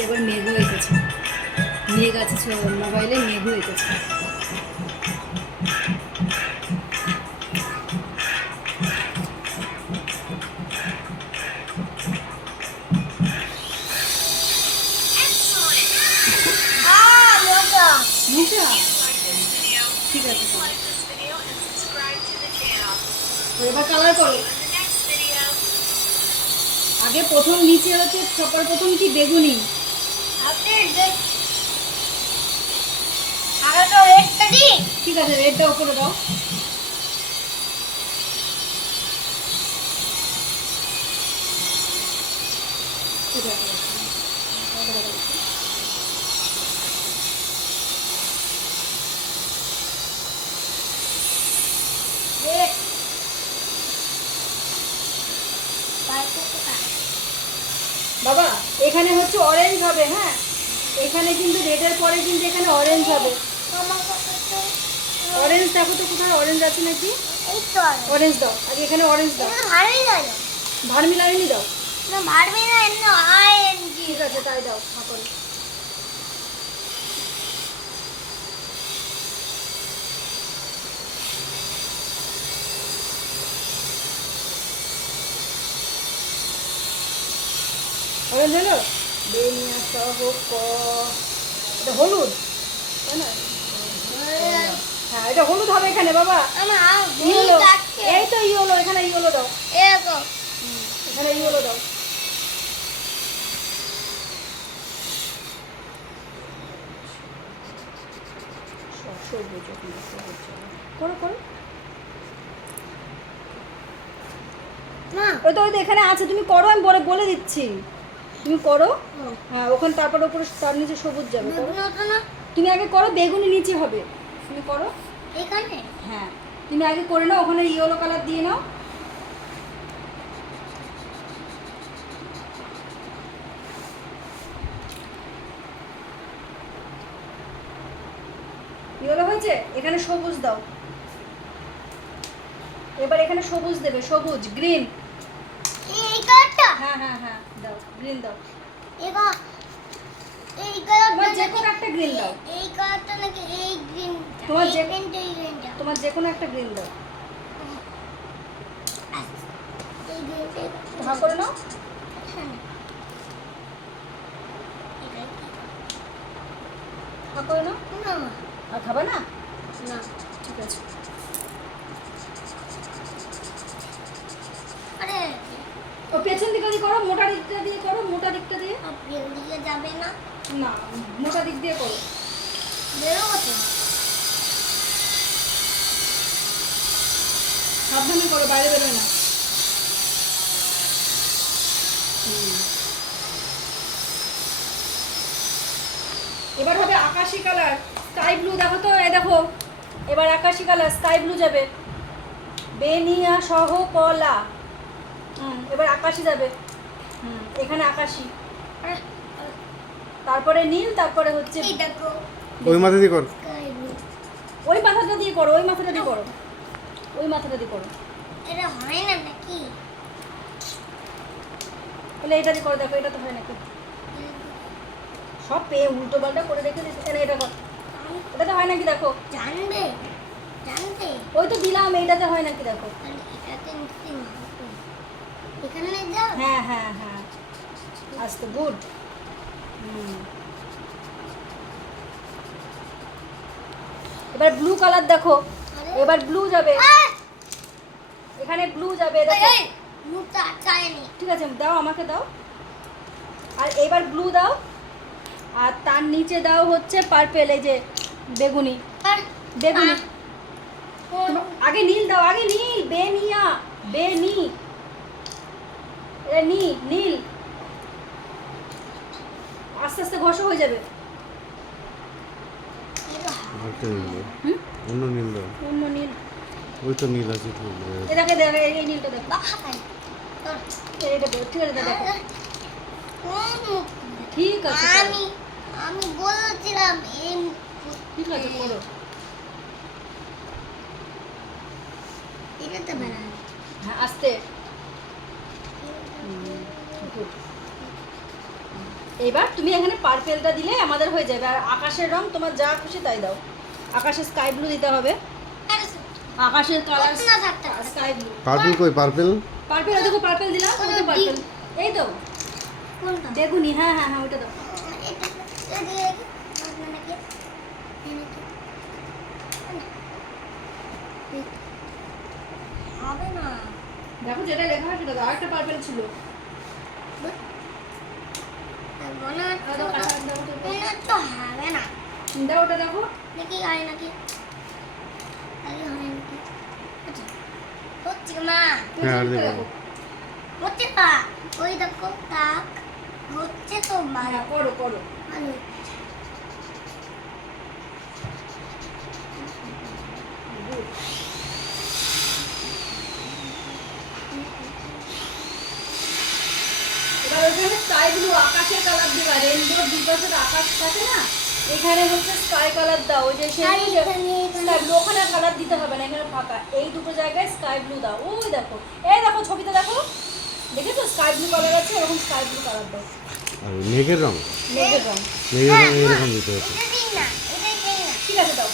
নিচে একবার মেঘ হয়ে গেছে। মেঘ আছে মোবাইলে মেঘ. নিচা ঠিক আছে। এবার কালার করো। আগে প্রথম নিচে হচ্ছে সবার প্রথম কি বেগুনি? ঠিক আছে রেডটা উপরে দাও। বাবা এখানে হচ্ছে অরেঞ্জ হবে হ্যাঁ? এখানে কিন্তু রেডের পরে কিন্তু এখানে অরেঞ্জ হবে। অরেঞ্জ দেখো তো কোথায় অরেঞ্জ আছে নাকি। অরেঞ্জ দাও। আগে এখানে অরেঞ্জ দাও। ভার্মি লাইনি দাও। ঠিক আছে, তাই দাও এখন অরেঞ্জ হলো? বেনিয়া সহ ক। এটা হলুদ? তাই না? হ্যাঁ এটা হলুদ হবে এখানে বাবা। এই তো ইয়েলো এখানে ইয়েলো দাও। এখানে ইয়েলো দাও। সবুজ করো করো। ওই তো ওই তো এখানে আছে তুমি করো আমি বলে বলে দিচ্ছি। তুমি করো হ্যাঁ ওখানে তারপর ওপরে তার নিচে সবুজ যাবে তুমি আগে করো বেগুনি নিচে হবে। তুমি করো। এখানে? হ্যাঁ তুমি আগে করে নাও ওখানে ইয়েলো কালার দিয়ে নাও। ইয়েলো হয়েছে? এখানে সবুজ দাও। এবার এখানে সবুজ দেবে সবুজ গ্রিন হ্যাঁ হ্যাঁ হ্যাঁ দাও গ্রিন দাও। এই কালারটা যে কোনো একটা গ্রিন দাও। এই কালারটা নাকি এই গ্রিন তোমার যে- এই গ্রিনটা তোমার যে কোনো একটা গ্রিন দাও। এই গ্রিনটা ভাগ করে নাও। ভাগ করে নাও। না। আর খাবে না? না। ঠিক আছে। মোটা দিকটা দিয়ে করো মোটা দিকটা দিয়ে। আপনি ওদিকে যাবে না। না মোটা দিক দিয়ে করো। বেরোবো তো। সাবধানে করো বাইরে বেরোয় না। এবার হবে আকাশি কালার স্কাই ব্লু দেখো তো এ দেখো। এবার আকাশি কালার স্কাই ব্লু যাবে। বেনিয়া সহ কলা এবার আকাশি যাবে। হুম। এখানে আকাশি। তারপরে নীল তারপরে হচ্ছে ওই মাথা দিয়ে কর। ওই মাথাটা দিয়ে করো ওই মাথাটা দিয়ে করো। ওই মাথাটা দিয়ে করো। এটা হয় না নাকি? তাহলে এটা দিয়ে করো দেখো এটা তো হয় নাকি? সব পেয়ে উল্টো পাল্টা করে রেখে দিচ্ছে এখানে এটা কর? এটা তো হয় নাকি দেখো? জানবে? জানবে? ওই তো দিলাম এইটাতে হয় নাকি দেখো? এটাতে। এখানে যাও? হ্যাঁ হ্যাঁ হ্যাঁ। আস্তে গুড এবার ব্লু কালার দেখো। এবার ব্লু যাবে। এখানে ব্লু যাবে দেখো। ঠিক আছে দাও আমাকে দাও। আর এবার ব্লু দাও। আর তার নিচে দাও হচ্ছে পার্পেল এই যে বেগুনি। বেগুনি। আগে নীল দাও আগে নীল। বে নিয়া বে নি নীল আস্তে আস্তে ঘষা হয়ে যাবে। এটা অন্য নীল দাও। অন্য নীল। ওই তো নীল আছে তো এ। দেখে দেখে এই এই নীলটা দেখো। এইটা দেখো ঠিক আছে দেখো। কোন ঠিক আছে আমি আমি বলছিলাম এই ঠিক আছে করো এটাতে বেড়া হ্যাঁ আস্তে। গুড এবার তুমি এখানে পার্পেলটা দিলে আমাদের হয়ে যাবে। আর আকাশের রং তোমার যা খুশি তাই দাও। আকাশে স্কাই ব্লু দিতে হবে। আকাশের কালার না থাকতে হবে। স্কাই ব্লু পার্পেল কই? পার্পেল পার্পেল দেখো পার্পেল দিলাম ওটা পার্পেল এই তো। কোনটা? বেগুনি হ্যাঁ হ্যাঁ হ্যাঁ ওটা দাও। দেখো যেটা লেখা হয় সেটা দাও। আরেকটা পার্পেল ছিল। হবে না দাও ওটা দেখো হয় নাকি আরে হয় নাকি হচ্ছে কি মা হচ্ছে তা ওই দেখো তাক হচ্ছে তো ভালো হ্যাঁ করো করো Good. এবার ওখানে স্কাই ব্লু আকাশের কালার দিবা রেনবোর দুই পাশে তো আকাশ থাকে না? এখানে হচ্ছে স্কাই কালার দাও ওই যে সেই স্কাই ব্লু ওখানে কালার দিতে হবে না এখানে ফাঁকা। এই দুটো জায়গায় স্কাই ব্লু দাও। ওই দেখো এই দেখো ছবিতে দেখো। দেখেছ? স্কাই ব্লু কালার আছে এরকম স্কাই ব্লু কালার দাও। আর মেঘের রং? মেঘের রং। মেঘের রং এইরকম দিতে না। ঠিক আছে দাও।